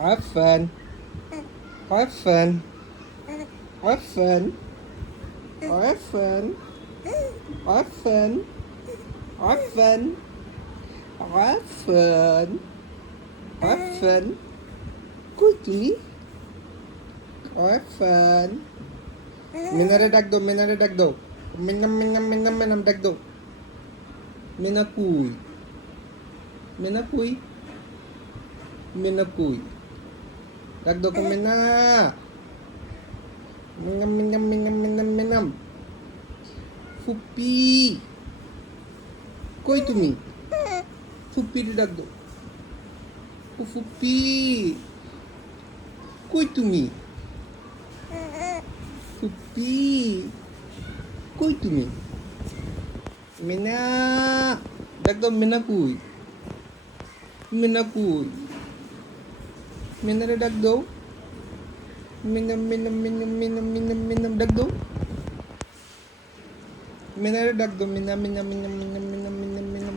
عفوا عفوا عفوا عفوا عفوا عفوا عفوا عفوا كوتي عفوا মিনারে ডাক দাও মিনারে ডাক দাও মিনাম মিনাম মিনাম মিনাম ডাক দাও মিনা কুই মিনা কুই মিনা কুই ডাক দাও মিনা মিনাম মিনাম মিনাম মিনাম মিনাম ফুপি কই তুমি ফুপির ডাক দাও ফুপি কই তুমি ফুপি কই তুমি মিনা ডাক দাও মিনা কুই মিনা কুই মিনারে ডাক দাও মিনাম মিনাম মিনাম মিনাম মিনাম মিনাম ডাক দাও মিনারে ডাক দাও মিনা মিনা মিনা মিনা মিনা মিনা মিনাম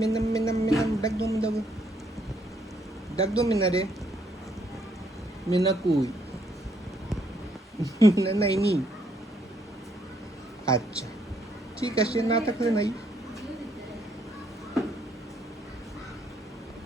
মিনাম মিনাম মিনাম ডাক দাও ডাক দাও মিনারে মিনা কুই মিনা নাইনি আচ্ছা ঠিক আছে না থাকলে নাই